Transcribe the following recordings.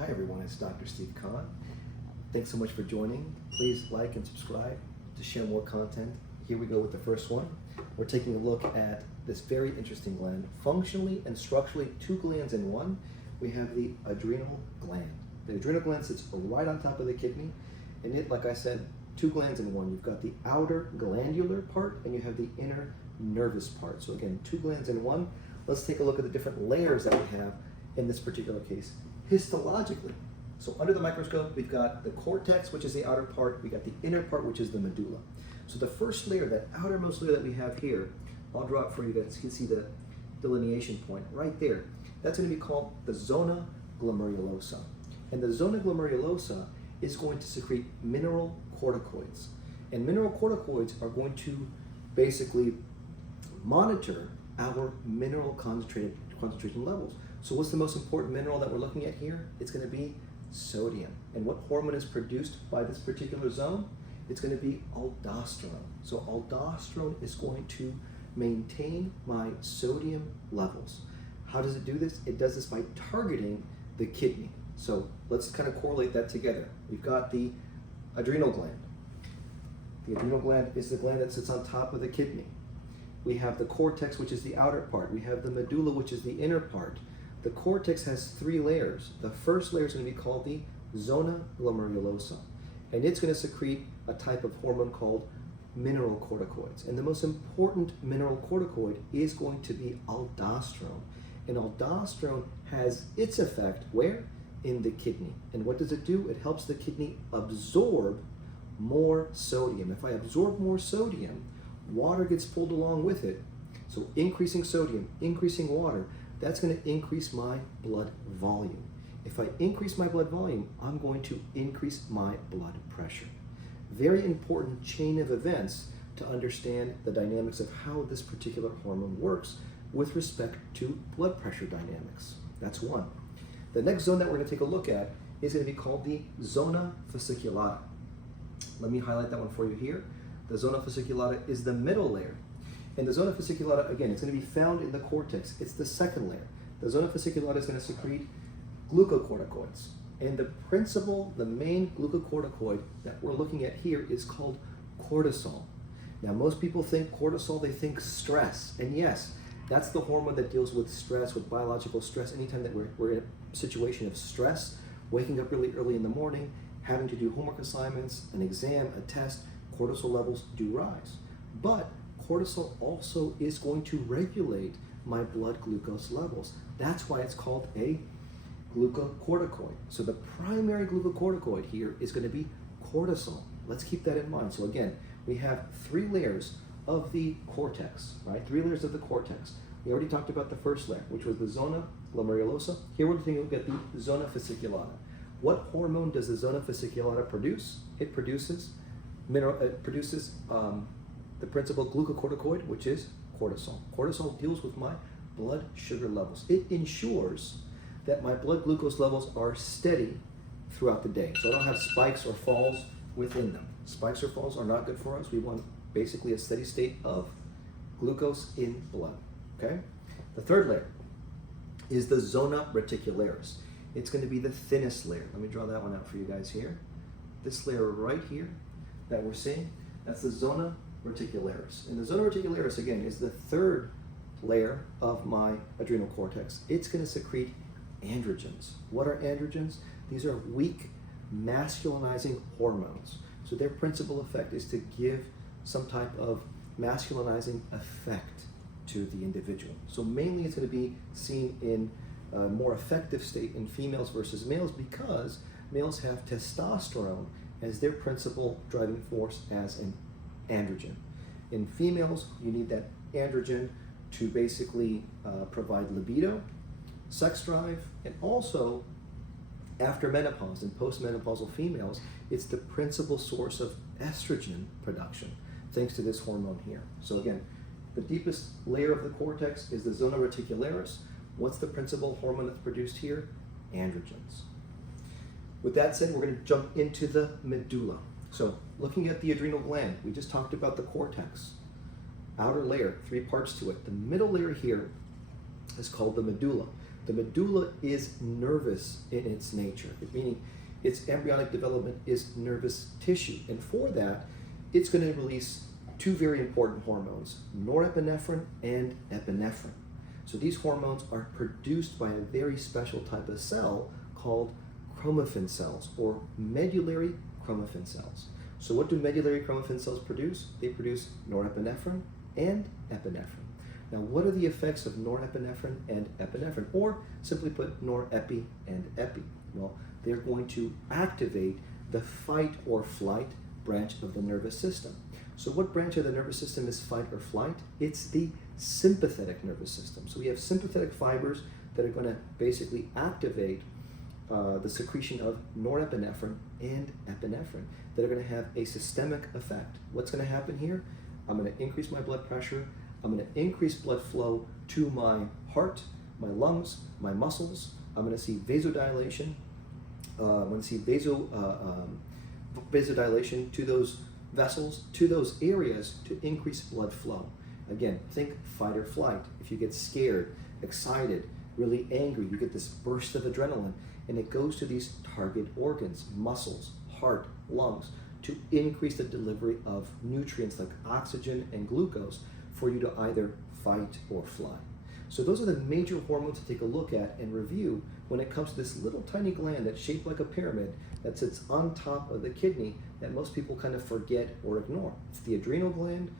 Hi everyone, it's Dr. Steve Kahn. Thanks so much for joining. Please like and subscribe to share more content. Here we go with the first one. We're taking a look at this very interesting gland. Functionally and structurally, two glands in one. We have the adrenal gland. The adrenal gland sits right on top of the kidney, and it, like I said, two glands in one. You've got the outer glandular part and you have the inner nervous part. So again, two glands in one. Let's take a look at the different layers that we have in this particular case. Histologically, so under the microscope, we've got the cortex, which is the outer part. We got the inner part, which is the medulla. So the first layer, that outermost layer that we have here, I'll draw it for you guys. You can see the delineation point right there. That's going to be called the zona glomerulosa. And the zona glomerulosa is going to secrete mineral corticoids. And mineral corticoids are going to basically monitor our mineral concentration levels. So what's the most important mineral that we're looking at here? It's going to be sodium. And what hormone is produced by this particular zone? It's going to be aldosterone. So aldosterone is going to maintain my sodium levels. How does it do this? It does this by targeting the kidney. So let's kind of correlate that together. We've got the adrenal gland. The adrenal gland is the gland that sits on top of the kidney. We have the cortex, which is the outer part. We have the medulla, which is the inner part. The cortex has three layers. The first layer is going to be called the zona glomerulosa, and it's going to secrete a type of hormone called mineral corticoids. And the most important mineral corticoid is going to be aldosterone. And aldosterone has its effect where? In the kidney. And what does it do? It helps the kidney absorb more sodium. If I absorb more sodium, water gets pulled along with it. So increasing sodium, increasing water, that's going to increase my blood volume. If I increase my blood volume, I'm going to increase my blood pressure. Very important chain of events to understand the dynamics of how this particular hormone works with respect to blood pressure dynamics. That's one. The next zone that we're going to take a look at is going to be called the zona fasciculata. Let me highlight that one for you here. The zona fasciculata is the middle layer. And the zona fasciculata, again, it's going to be found in the cortex. It's the second layer. The zona fasciculata is going to secrete glucocorticoids. And the main glucocorticoid that we're looking at here is called cortisol. Now, most people think cortisol, they think stress. And yes, that's the hormone that deals with stress, with biological stress. Anytime that we're in a situation of stress, waking up really early in the morning, having to do homework assignments, an exam, a test, cortisol levels do rise. But cortisol also is going to regulate my blood glucose levels. That's why it's called a glucocorticoid. So the primary glucocorticoid here is going to be cortisol. Let's keep that in mind. So again, we have three layers of the cortex, right? Three layers of the cortex. We already talked about the first layer, which was the zona glomerulosa. Here we're taking a look at the zona fasciculata. What hormone does the zona fasciculata produce? It produces the principal glucocorticoid, which is cortisol. Cortisol deals with my blood sugar levels. It ensures that my blood glucose levels are steady throughout the day. So I don't have spikes or falls within them. Spikes or falls are not good for us. We want basically a steady state of glucose in blood, okay? The third layer is the zona reticularis. It's going to be the thinnest layer. Let me draw that one out for you guys here. This layer right here that we're seeing, that's the zona reticularis. And the zona reticularis, again, is the third layer of my adrenal cortex. It's going to secrete androgens. What are androgens? These are weak masculinizing hormones. So their principal effect is to give some type of masculinizing effect to the individual. So mainly it's going to be seen in a more effective state in females versus males because males have testosterone as their principal driving force as an androgen. In females, you need that androgen to basically provide libido, sex drive, and also after menopause and postmenopausal females, it's the principal source of estrogen production thanks to this hormone here. So again, the deepest layer of the cortex is the zona reticularis. What's the principal hormone that's produced here? Androgens. With that said, we're going to jump into the medulla. So looking at the adrenal gland, we just talked about the cortex. Outer layer, three parts to it. The middle layer here is called the medulla. The medulla is nervous in its nature, meaning its embryonic development is nervous tissue. And for that, it's going to release two very important hormones, norepinephrine and epinephrine. So these hormones are produced by a very special type of cell called chromaffin cells, or medullary chromaffin cells. So what do medullary chromaffin cells produce? They produce norepinephrine and epinephrine. Now, what are the effects of norepinephrine and epinephrine? Or simply put, norepi and epi. Well, they're going to activate the fight or flight branch of the nervous system. So what branch of the nervous system is fight or flight? It's the sympathetic nervous system. So we have sympathetic fibers that are going to basically activate the secretion of norepinephrine and epinephrine that are going to have a systemic effect. What's going to happen here? I'm going to increase my blood pressure. I'm going to increase blood flow to my heart, my lungs, my muscles. I'm going to see vasodilation. I'm going to see vasodilation to those vessels, to those areas, to increase blood flow. Again, think fight or flight. If you get scared, excited, really angry, you get this burst of adrenaline, and it goes to these target organs, muscles, heart, lungs, to increase the delivery of nutrients like oxygen and glucose for you to either fight or fly. So those are the major hormones to take a look at and review when it comes to this little tiny gland that's shaped like a pyramid that sits on top of the kidney that most people kind of forget or ignore. It's the adrenal gland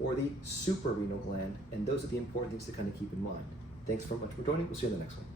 or the suprarenal gland, and those are the important things to kind of keep in mind. Thanks very much for joining. We'll see you in the next one.